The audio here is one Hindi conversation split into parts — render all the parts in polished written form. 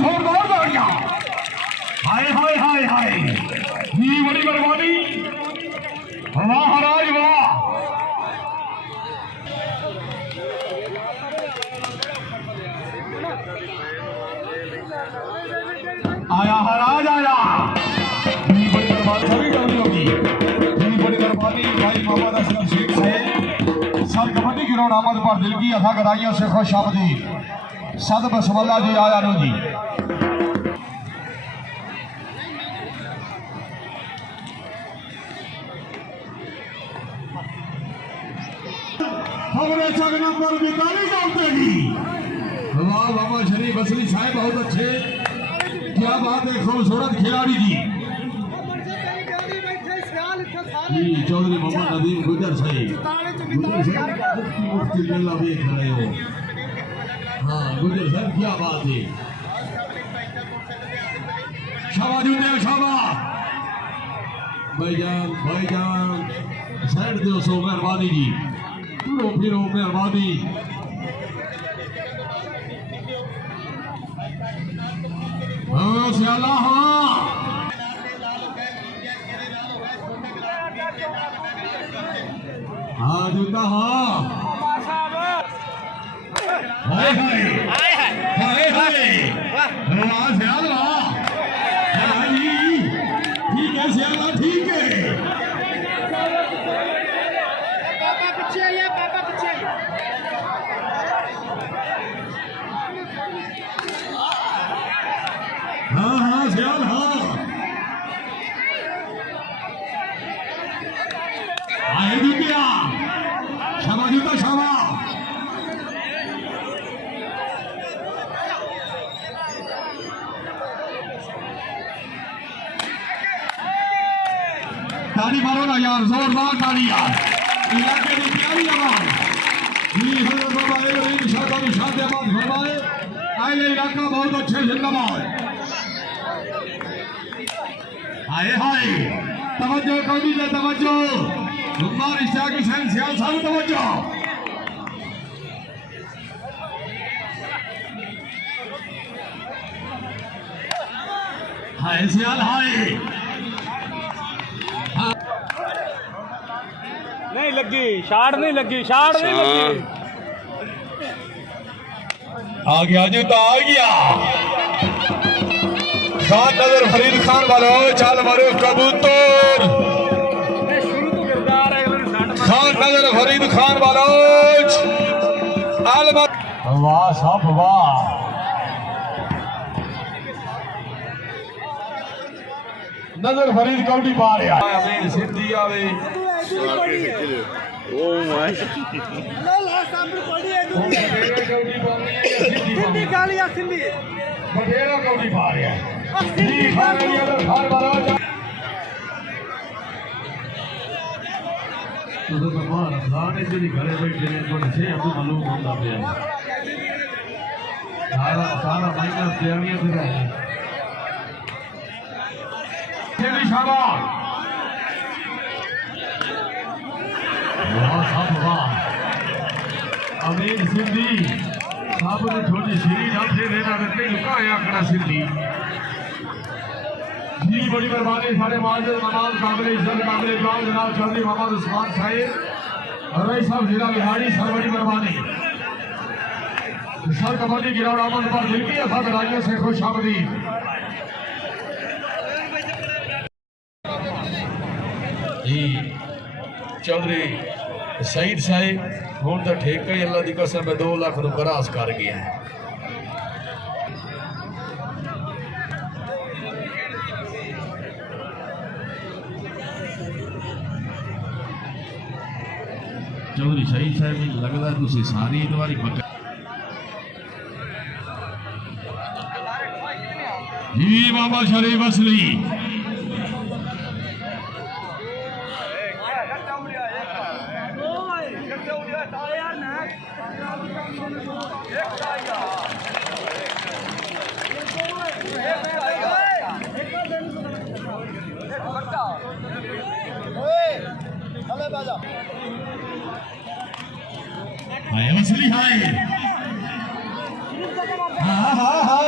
जोरदार तालियां। हाय हाय हाय हाय, ये बड़ी मेहरबानी। वाह राज वाह। आया हराज आया। ये बड़ी मेहरबानी सभी कमियों की। ये बड़ी मेहरबानी भाई मोहम्मद असलम शेख से सर कबड्डी ग्राउंड आमद पर दिल की अथा गदाइयों से खुश आमदी। सद बसमल्ला जी आया नो जी। खबरें चगना पर बितानी जाऊंगी। वाह बाबा शरीफ असली साहब बहुत अच्छे, क्या बात है, खूबसूरत खिलाड़ी जी। चौधरी मोहम्मद नदीम गुजर साहब, मुफ्ती मेला देख रहे हो। हाँ गुजर साहब क्या बात है, शाबाश जुटे शाबाश। भाईजान साइड दो सो मेहरबानी जी, फिरो मेहरबानी। हाँ सियाला हाँ, हाँ जूता हाँ। हाय हाय हाय हाय, वाह सियाला हाँ जी, ठीक है सियाला ठीक है। पापा पीछे आइए, पापा पीछे आइए। हाँ हाँ सियाल हाँ, आए जूतिया क्षमा जूता क्षमा। ताली मारो ना यार, जोरदार ताली यार, इलाके की प्यारी आवाज। जी हजरत बाबा इब्राहिम शाह का निशान आबाद फरमाए, आए इलाका बहुत अच्छे जिंदाबाद। हाय हाय, तवज्जो कौमी ने तवज्जो, गुब्बार इश्तियाक हुसैन सियाल साहब तवज्जो। हाय सियाल हाय, नहीं लगी शाट, नहीं लगी शाट, नहीं लगी। आ गया जूता आ गया। खान नजर फरीद खान वालों चाल मारो कबूतर। शुरू तो किरदार है, खान नजर फरीद खान वालों वाह साहब वाह। नजर फरीद कौडी पा रहा है सिंधी आवे। ओ माय सिंधी गालियां सिंधी बटेरा कौडी पा रहा है जी। खान नजर खान वालों तो तमाम रमजान जी घरे बैठे ने तो से अब मालूम होता है सारा सारा महीना तैयारियां कर रहे हैं। तेरी शाबाश वाह साहब वाह। अमीर सिंधी साहब ने थोड़ी शरीर हाथे रहना करते लुकाया खड़ा सिंधी जी। बड़ी मेहरबानी सारे माजर नमाज काबिल इज्जत काबिल इकराम जनाब चौधरी मोहम्मद उस्मान साहिब और भाई साहब जिला बिहारी सर, बड़ी मेहरबानी। सर कबड्डी ग्राउंड आमद पर दिल की अथा गदाइयों से खुश आमदीद। जी चौधरी सईद साहिब हूँ तो ठेका ही अल्लाह की कसम है 2 लाख को क्रॉस कर गया है। चौधरी शहीद साहब लगता तुम सारी इतवारी पक्का जी। बाबा शरीफ असली हाय मछली हाय हाँ हाँ हाँ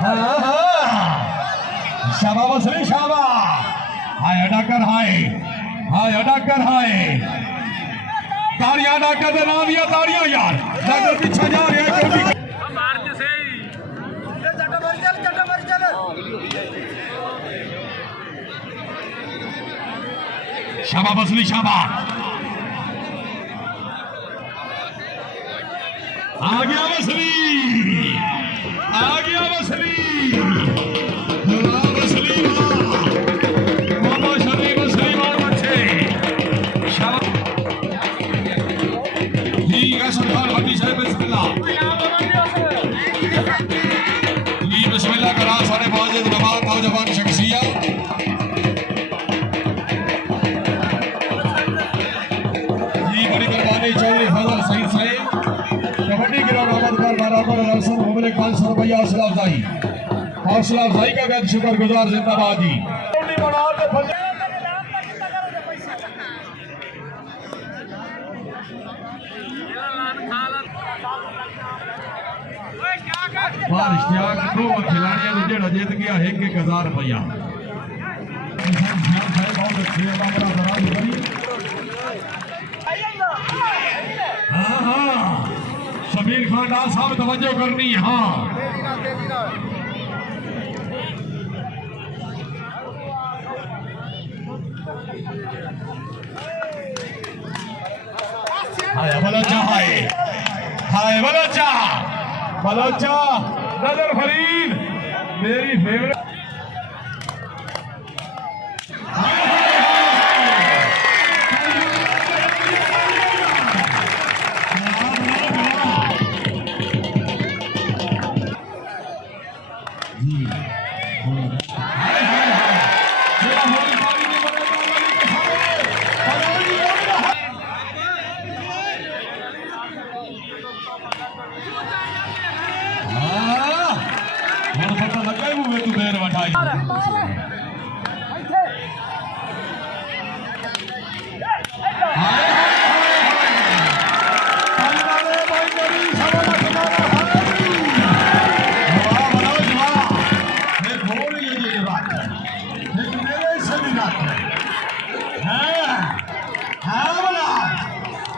हाँ हाँ शाबा मछली शाबा हाय अडाकर हाय अडाकर हाय ताड़ियां अडाकर का नाम या ताड़ियां यार डॉक्टर पीछे जा रहे हैं क्योंकि मार्च से ही जटा मर चल शाबा मछली शाबा आ गया मछली मछली मामा शरीफ मछली और बच्चे शाबा ठीक है सरकार हटी साहब बिस्मिल्लाह जी बिस्मिल्लाह करा सारे बाजे नवाब नौजवान शख्सियत बड़ी मेहरबानी चौधरी फजल सईद साहब कबड्डी ग्राउंड अहमदपुर बराबर रसम हमले 500 रुपया हौसला अफजाई का बेहद शुक्रगुजार जिंदाबाद जी इश्तियाक दो खिलाड़ियों ने जेड़ा जीत गया 1,000 रुपया बहुत अच्छे हाँ हाँ शमीर खान डाल साहब तवज्जो करनी हाँ हाय बलोचा नजर फरीद मेरी फेवरेट पता लगा ही मुझे तू देर बैठाई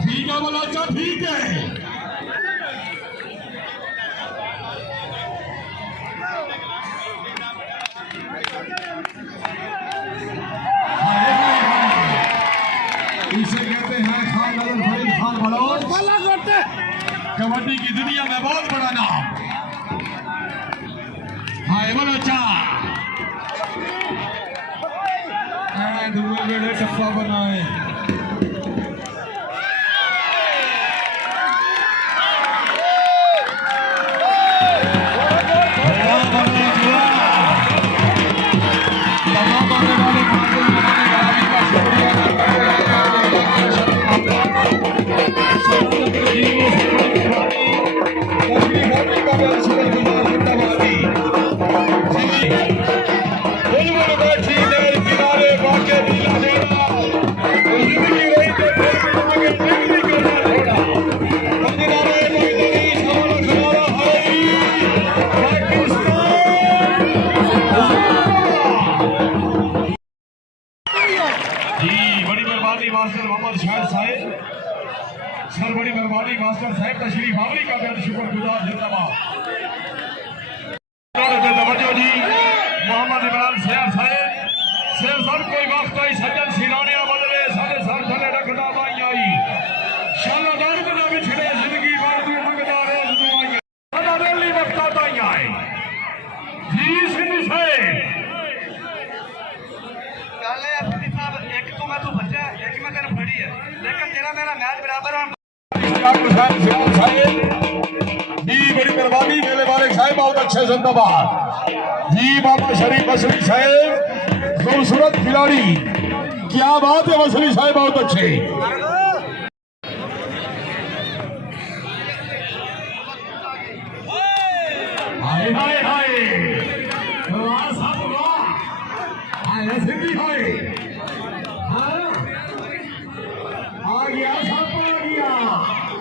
ठीक है बोला अच्छा ठीक है इसे कहते हैं खान नजर फरीद खान बलौच कबड्डी की दुनिया में बहुत बड़ा नाम हाय बलोचा दूर बेड़े टप्पा बनाए मास्टर मोहम्मद शाहिद साहब सर बड़ी मेहरबानी मास्टर साहब तशरीफ आवरी का बेहद शुक्रगुजार जिंदाबाद जी मोहम्मद इमरान शेर साहब कोई वक्त आई सज्जन सिराने बदले साढ़े सर थले रखदा बाई आई शानदार बना बिछड़े जिंदगी भर दी मंगदा रे दुआई सदा दिल्ली वक्त ताई आए जी सिंह से एक तो मैं तू बच्चा एक मैं तेरे फड़ी है लेकिन तेरा मेरा मैच बराबर है जी बड़ी मेहरबानी मेले वाले साहब बहुत अच्छे जिंदाबाद जी बाबा शरीफ मछली साहब खूबसूरत खिलाड़ी क्या बात है मछली साहब बहुत अच्छे हाय हाय हाय वाह साहब वाह हाय सिंधी हाय हाँ आ गया साहब आ गया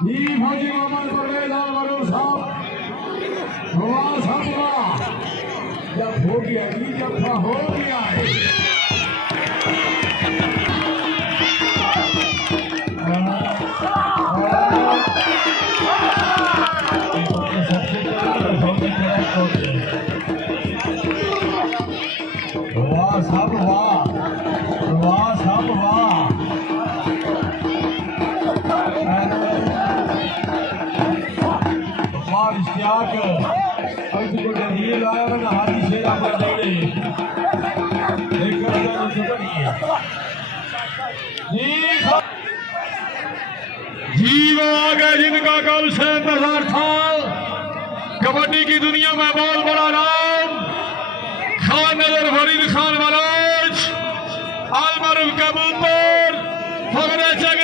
जी फौजी मोहम्मद परवेज और वरुण साहब वाह साहब वाह जब हो गया जी जब हो गया है वाह साहब वाह वाह साहब वाह वाह इश्तियाक अब को जलील आया ना हाथी शेरा पर ले देखकर तो सुनिए जीव आ गए जिनका कल से इंतजार था कबड्डी की दुनिया में बहुत बड़ा नाम खान नजर फरीद खान मनोज अलमरूफ कबूतर फगरे जग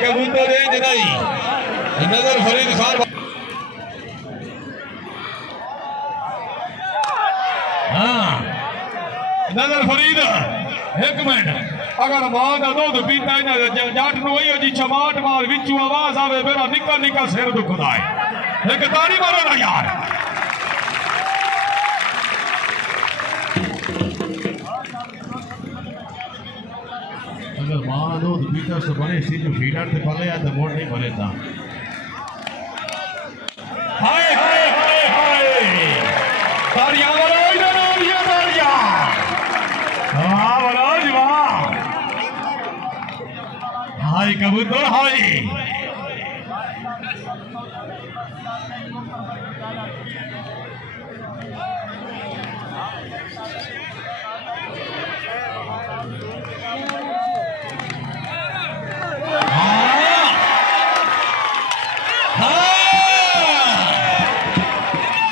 कबूतर रेंज नहीं नजर फरीद खान नजर फरीद एक मिनट अगर मां का दूध पीता है जट नु जी चमाट मार विचू आवाज आवे मेरा निकल निकल सिर दुखदा है लेकिन ताड़ी मारो ना यार अगर मां दूध पीता तो बने सी जो फीडर ते पले तो मोड़ नहीं भरे था हाय हाय हाय हाय ताड़ियां मारो इधर आओ ताड़ियां वाह मनोज वाह हाय कबूतर हाय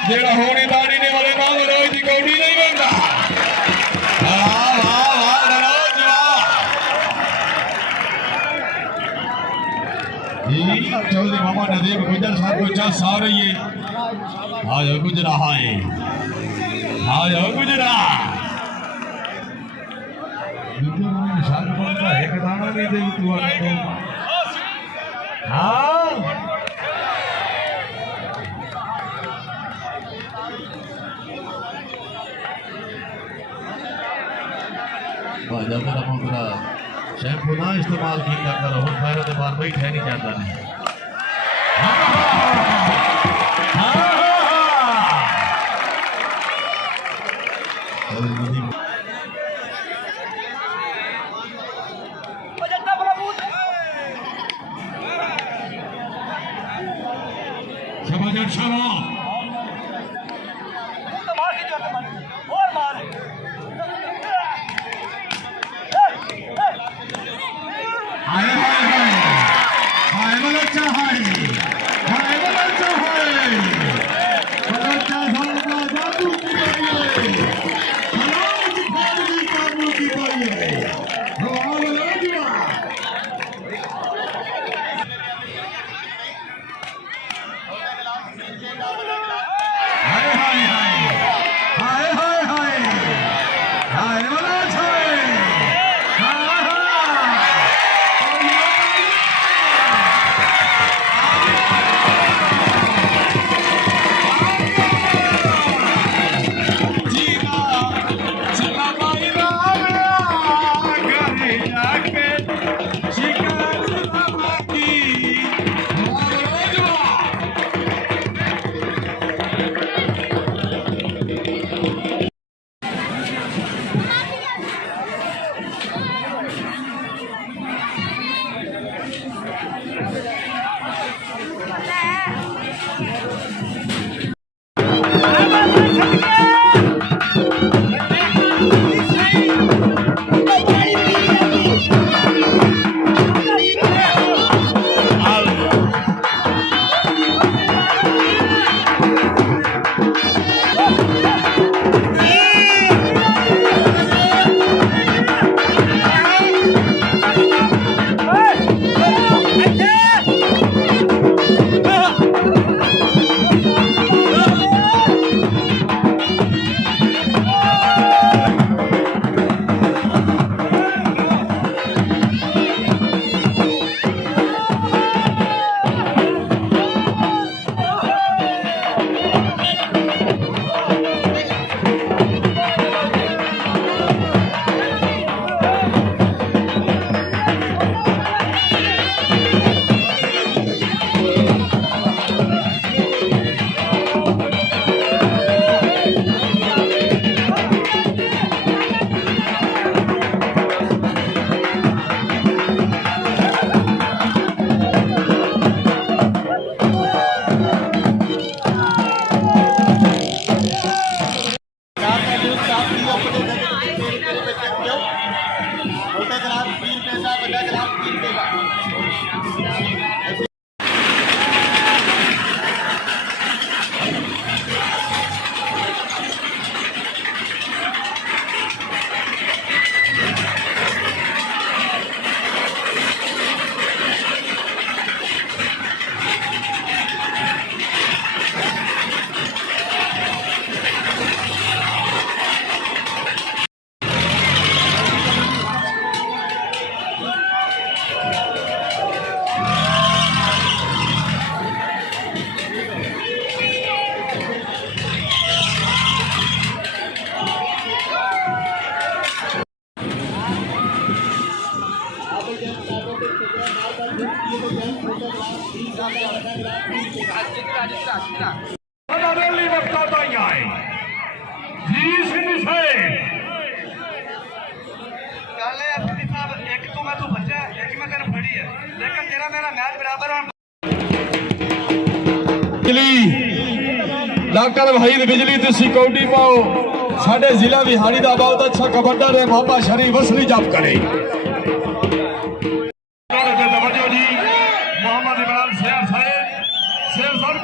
जेड़ा होने दाड़ी ने वाले मां मनोज की कौड़ी नहीं बनता वाह वाह वाह मनोज वाह चौधरी मामा नदीम गुजर साहब को चल सा रही है आयो गुजरा हाय आयो गुजरा निशान पर एक दाना नहीं दे तू हाँ जब मेरा मुकरा शैम्पू ना इस्तेमाल किया करो खैर तो बार बैठ है नहीं जाता नहीं शबाजन शर्मा हाय हाय हाय हाय बच्चा हाय हाय बच्चा हाय बच्चा साहब का जादू की ਸਾਡਾ ਰੈਲੀ ਵਕਤਾਂ ਤਾਈਆਂ ਹੈ ਜੀ ਸਿੰਘ ਸਾਹਿਬ ਗੱਲ ਇਹ ਹੈ ਫਤੀ ਸਾਹਿਬ ਇੱਕ ਤੋਂ ਮੈਂ ਤੂੰ ਬੱਚਾ ਇੱਕ ਮੈਂ ਤੈਨੂੰ ਫੜੀ ਹੈ ਲੇਕਿਨ ਤੇਰਾ ਮੇਰਾ ਮੈਚ ਬਰਾਬਰ ਹੁਣ ਬਿਜਲੀ ਡਾਕਟਰ ਵਹੀਦ ਬਿਜਲੀ ਤੇ ਸਿਕਿਉਰਿਟੀ ਪਾਓ ਸਾਡੇ ਜ਼ਿਲ੍ਹਾ ਵਿਹਾਰੀ ਦਾ ਬਹੁਤ ਅੱਛਾ ਕਬੱਡਰ ਹੈ ਮੁਹੰਮਦ ਸ਼ਰੀਫ ਅਸਲੀ ਜਪ ਕਰੇ ਤਵੱਜੋ ਜੀ ਮੁਹੰਮਦ ਇਮਰਾਨ ਸ਼ੇਰ ਸਾਹਿਬ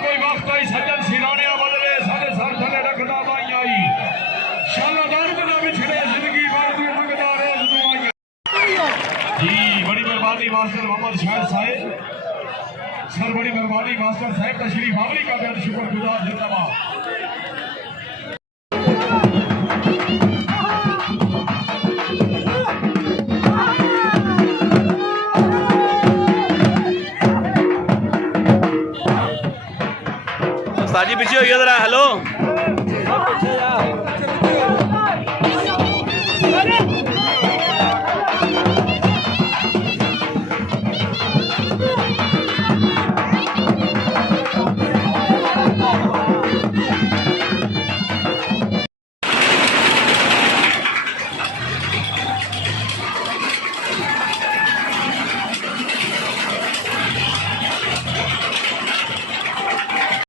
ਕੋਈ ਵਕਤ ਆਈ ਸੱਜਣ ਸਿਰਾਣਿਆਂ ਬਦਲੇ ਸਾਡੇ ਸਰ ਥੱਲੇ ਰੱਖਦਾ ਬਾਈ ਆਈ ਸ਼ਾਲਾ ਦਰਦ ਨਾ ਵਿਛੜੇ ਜ਼ਿੰਦਗੀ ਭਰ ਦੀ ਮੰਗਦਾ ਰੋਜ਼ ਦੁਆਈਆਂ ਜੀ ਬੜੀ ਮਿਹਰਬਾਨੀ ਮਾਸਟਰ ਮੁਹੰਮਦ ਸ਼ਾਹਿਦ ਸਾਹਿਬ सर बड़ी मेहरबानी मास्टर साहब तशरीफ आवरी का बेहद शुक्रगुजार जिंदाबाद साजी पीछे हो गया जरा हेलो